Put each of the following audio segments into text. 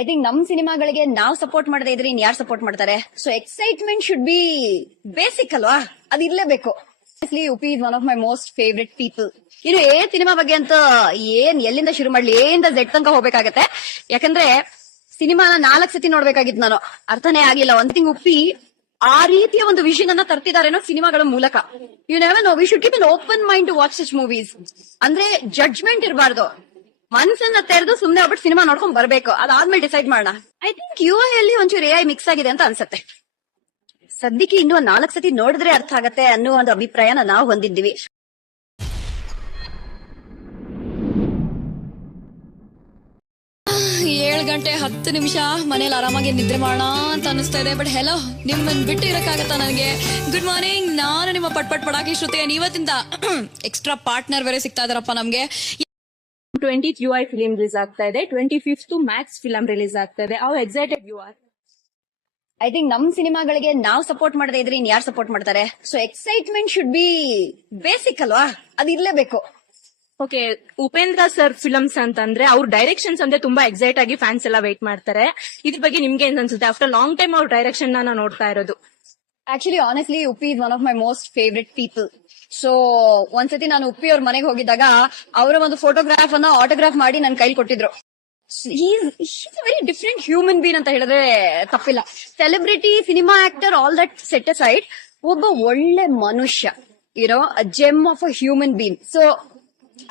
I think ನಮ್ ಸಿನಿಮಾಗಳಿಗೆ ನಾವ್ ಸಪೋರ್ಟ್ ಮಾಡದೇ ಇದ್ರೆ ಇನ್ ಯಾರು ಸಪೋರ್ಟ್ ಮಾಡ್ತಾರೆ? So excitement should be basic ಅಲ್ವಾ? ಅದ್ ಇರ್ಲೇಬೇಕು. Uppi is one of my most favourite people ಇನ್ನು ಏ ಸಿನಿಮಾ ಬಗ್ಗೆ ಅಂತ ಏನ್ ಎಲ್ಲಿಂದ ಶುರು ಮಾಡ್ಲಿ ಏನಿಂದ ಜೆಟ್ ತನಕ ಹೋಗ್ಬೇಕಾಗತ್ತೆ? ಯಾಕಂದ್ರೆ ಸಿನಿಮಾನ ನಾಲ್ಕ್ ಸತಿ ನೋಡ್ಬೇಕಾಗಿತ್ತು ನಾನು. ಅರ್ಥನೇ ಆಗಿಲ್ಲ. ಒಂದ್ ತಿಂಗ್ ಉಪ್ಪಿ ಆ ರೀತಿಯ ಒಂದು ವಿಷನ್ ಅನ್ನ ತರ್ತಿದಾರೇನೋ ಸಿನಿಮಾಗಳ ಮೂಲಕ. You know we should keep an open mind to watch such movies ಅಂದ್ರೆ ಜಡ್ಜ್ಮೆಂಟ್ ಇರಬಾರ್ದು. ಮನ್ಸನ್ನ ತೆರೆದು ಸುಮ್ನೆ ಒಬ್ಬಟ್ಟು ಸಿನಿಮಾ ನೋಡ್ಕೊಂಡ್ ಬರ್ಬೇಕು. ಅದಾದ್ಮೇಲೆ ಡಿಸೈಡ್ ಮಾಡೋಣ. ಐ ಥಿಂಕ್ ಯು ಅಲ್ಲಿ ಒಂಚೂರು ಎ ಮಿಕ್ಸ್ ಆಗಿದೆ ಅಂತ ಅನ್ಸತ್ತೆ. ಸದ್ಯಕ್ಕೆ ಇನ್ನು ನಾಲ್ಕು ಸತಿ ನೋಡಿದ್ರೆ ಅರ್ಥ ಆಗತ್ತೆ ಅನ್ನೋ ಒಂದು ಅಭಿಪ್ರಾಯನ ನಾವು ಹೊಂದಿದ್ದೀವಿ. ಏಳು ಗಂಟೆ ಹತ್ತು ನಿಮಿಷ. ಮನೇಲಿ ಆರಾಮಾಗಿ ನಿದ್ರೆ ಮಾಡೋಣ ಅಂತ ಅನಿಸ್ತಾ ಇದೆ. ಬಟ್ ಹೆಲೋ ನಿಮ್ಮನ್ನ ಬಿಟ್ಟು ಇರಕ್ಕಾಗತ್ತಾ ನನಗೆ? ಗುಡ್ ಮಾರ್ನಿಂಗ್ ನಾನು ನಿಮ್ಮ ಪಟ್ ಪಟ್ ಪಡಾಕಿ ಶ್ರುತಿ ಇವತ್ತಿಂದ ಎಕ್ಸ್ಟ್ರಾ ಪಾರ್ಟ್ನರ್ ಬೇರೆ ಸಿಗ್ತಾ ಇದಾರಪ್ಪ ನಮ್ಗೆ. Twenty U I film release ಆಗ್ತಾ ಇದೆ twenty fifth Max film release ಆಗ್ತಾ ಇದೆ how excited you are I think ನಮ್ ಸಿನಿಮಾಗಳಿಗೆ ನಾವು ಸಪೋರ್ಟ್ ಮಾಡದೇ ಇದ್ರೆ ಇನ್ ಯಾರು ಸಪೋರ್ಟ್ ಮಾಡ್ತಾರೆ? So excitement should be basic ಅಲ್ವಾ? ಅದು ಇರ್ಲೇಬೇಕು. ಓಕೆ ಉಪೇಂದ್ರ ಸರ್ ಫಿಲಮ್ಸ್ ಅಂತಂದ್ರೆ ಅವ್ರ ಡೈರೆಕ್ಷನ್ಸ್ ಅಂದ್ರೆ ತುಂಬಾ ಎಕ್ಸೈಟ್ ಆಗಿ ಫ್ಯಾನ್ಸ್ ಎಲ್ಲ ವೇಟ್ ಮಾಡ್ತಾರೆ. ಇದ್ರ ಬಗ್ಗೆ ನಿಮ್ಗೆ ಏನ್ ಅನ್ಸುತ್ತೆ? ಆಫ್ಟರ್ ಲಾಂಗ್ ಟೈಮ್ ಅವ್ರ ಡೈರೆಕ್ಷನ್ ನಾನು ನೋಡ್ತಾ ಇರೋದು. Actually honestly Uppi is one of my most favourite people so ಒಂದ್ಸತಿ ನಾನು ಉಪ್ಪಿ ಅವ್ರ ಮನೆಗೆ ಹೋಗಿದ್ದಾಗ, ಅವರ ಒಂದು ಫೋಟೋಗ್ರಾಫ್ ಅನ್ನ ಆಟೋಗ್ರಾಫ್ ಮಾಡಿ ನನ್ನ ಕೈಲಿ ಕೊಟ್ಟಿದ್ರು. ವೆರಿ ಡಿಫ್ರೆಂಟ್ ಹ್ಯೂಮನ್ ಬೀನ್ ಅಂತ ಹೇಳಿದ್ರೆ ತಪ್ಪಿಲ್ಲ. Celebrity cinema actor all that set side ಒಬ್ಬ ಒಳ್ಳೆ ಮನುಷ್ಯ you know gem of a human being so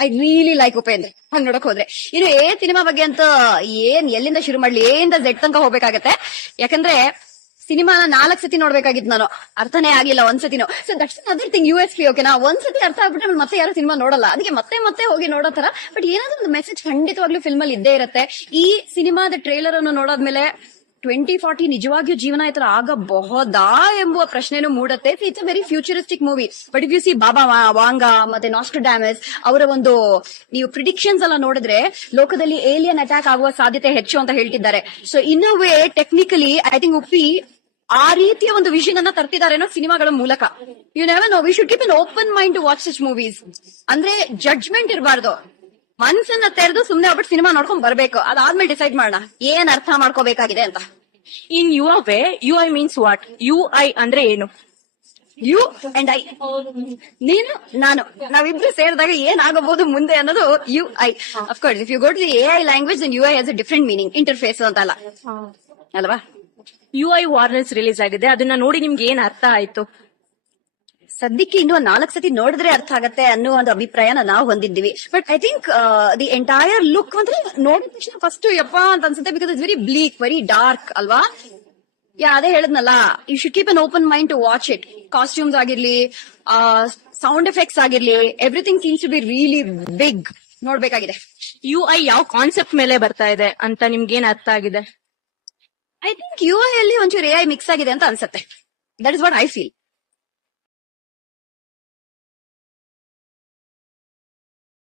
I really like Upendra ಹಂಗ್ ನೋಡಕ್ ಹೋದ್ರೆ. ಇನ್ನು ಏ ಸಿನಿಮಾ ಬಗ್ಗೆ ಅಂತ ಏನ್ ಎಲ್ಲಿಂದ ಶುರು ಮಾಡ್ಲಿ ಏನ್ ಝೆಡ್ ತನಕ ಹೋಗ್ಬೇಕಾಗತ್ತೆ. ಯಾಕಂದ್ರೆ ಸಿನಿಮಾನ ನಾಲ್ಕ್ ಸತಿ ನೋಡ್ಬೇಕಾಗಿತ್ತು ನಾನು. ಅರ್ಥನೇ ಆಗಿಲ್ಲ ಒಂದ್ಸತಿನೂ so that's other thing U S P ಓಕೆನಾ ಒಂದ್ ಸತಿ ಅರ್ಥ ಆಗ್ಬಿಟ್ರೆ ಮತ್ತೆ ಯಾರು ಸಿನಿಮಾ ನೋಡಲ್ಲ. ಅದಕ್ಕೆ ಮತ್ತೆ ಮತ್ತೆ ಹೋಗಿ ನೋಡೋ ತರ ಬಟ್ ಏನಾದ್ರೂ ಒಂದು ಮೆಸೇಜ್ ಖಂಡಿತವಾಗ್ಲೂ ಫಿಲ್ಮ್ ಅಲ್ಲಿ ಇದ್ದೇ ಇರುತ್ತೆ. ಈ ಸಿನಿಮಾದ ಟ್ರೇಲರ್ ಅನ್ನು ನೋಡಾದ್ಮೇಲೆ ಟ್ವೆಂಟಿ ಫಾರ್ಟಿ ನಿಜವಾಗಿಯೂ ಜೀವನ ಈ ತರ ಆಗಬಹುದಾ ಎಂಬುವ ಪ್ರಶ್ನೆನೂ ಮೂಡತ್ತೆ. It's a very futuristic movie but if you see Baba Vanga ಮತ್ತೆ ನಾಸ್ಟ್ ಡ್ಯಾಮೇಜ್ ಅವರ ಒಂದು ನೀವು ಪ್ರಿಡಿಕ್ಷನ್ಸ್ ಎಲ್ಲ ನೋಡಿದ್ರೆ ಲೋಕದಲ್ಲಿ ಏಲಿಯನ್ ಅಟ್ಯಾಕ್ ಆಗುವ ಸಾಧ್ಯತೆ ಹೆಚ್ಚು ಅಂತ ಹೇಳ್ತಿದ್ದಾರೆ. So in way technically I think Uppi ಆ ರೀತಿಯ ಒಂದು ವಿಷನ್ ಅನ್ನ ತರ್ತಿದಾರೇನೋ ಸಿನಿಮಾಗಳ ಮೂಲಕ. You never know we should keep in open mind to watch such movies ಅಂದ್ರೆ ಜಡ್ಜ್ಮೆಂಟ್ ಇರಬಾರ್ದು. ಮನ್ಸನ್ನ ತೆರೆದು ಸುಮ್ನೆ ಒಬ್ಬಟ್ಟು ಸಿನಿಮಾ ನೋಡ್ಕೊಂಡ್ ಬರ್ಬೇಕು. ಅದಾದ್ಮೇಲೆ ಡಿಸೈಡ್ ಮಾಡೋಣ. ಏನ್ ಅರ್ಥ ಮಾಡ್ಕೋಬೇಕಾಗಿದೆ ಅಂತ. In your way U I means what U I ಅಂದ್ರೆ ಏನು? ಯು ಅಂಡ್ ಐ ನೀನು ನಾನು. ನಾವಿಬ್ರು ಸೇರಿದಾಗ ಏನಾಗಬಹುದು ಮುಂದೆ ಅನ್ನೋದು U I of course if you go to the A I language U I has a different meaning interface ಅಂತ ಅಲ್ಲ ಅಲ್ವಾ? ಯು ಐ ವಾರ್ನೆಸ್ ರಿಲೀಸ್ ಆಗಿದೆ. ಅದನ್ನ ನೋಡಿ ನಿಮ್ಗೆ ಏನ್ ಅರ್ಥ ಆಯ್ತು? ಸದ್ಯಕ್ಕೆ ಇನ್ನು ನಾಲ್ಕು ಸತಿ ನೋಡಿದ್ರೆ ಅರ್ಥ ಆಗತ್ತೆ ಅನ್ನೋ ಒಂದು ಅಭಿಪ್ರಾಯನ ನಾವು ಹೊಂದಿದ್ದೀವಿ. But I think the entire look ಅಂದ್ರೆ ನೋಡಿದ ತಕ್ಷಣ ಫಸ್ಟ್ ಯಪ್ಪ ಅಂತ ಅನ್ಸುತ್ತೆ because it's very bleak very dark ಅಲ್ವಾ? ಯಾ ಅದೇ ಹೇಳದ್ನಲ್ಲ you should keep an open mind to watch it costumes ಆಗಿರ್ಲಿ ಸೌಂಡ್ ಎಫೆಕ್ಟ್ಸ್ ಆಗಿರ್ಲಿ everything scenes to be really big ನೋಡ್ಬೇಕಾಗಿದೆ. U I ಯಾವ ಕಾನ್ಸೆಪ್ಟ್ ಮೇಲೆ ಬರ್ತಾ ಇದೆ ಅಂತ ನಿಮ್ಗೆ ಏನ್ ಅರ್ಥ ಆಗಿದೆ? ಐ ಥಿಂಕ್ ಯು ಐ ಅಲ್ಲಿ ಒಂಚೂರು ಎ ಐ ಮಿಕ್ಸ್ ಆಗಿದೆ ಅಂತ ಅನ್ಸುತ್ತೆ. That is what I feel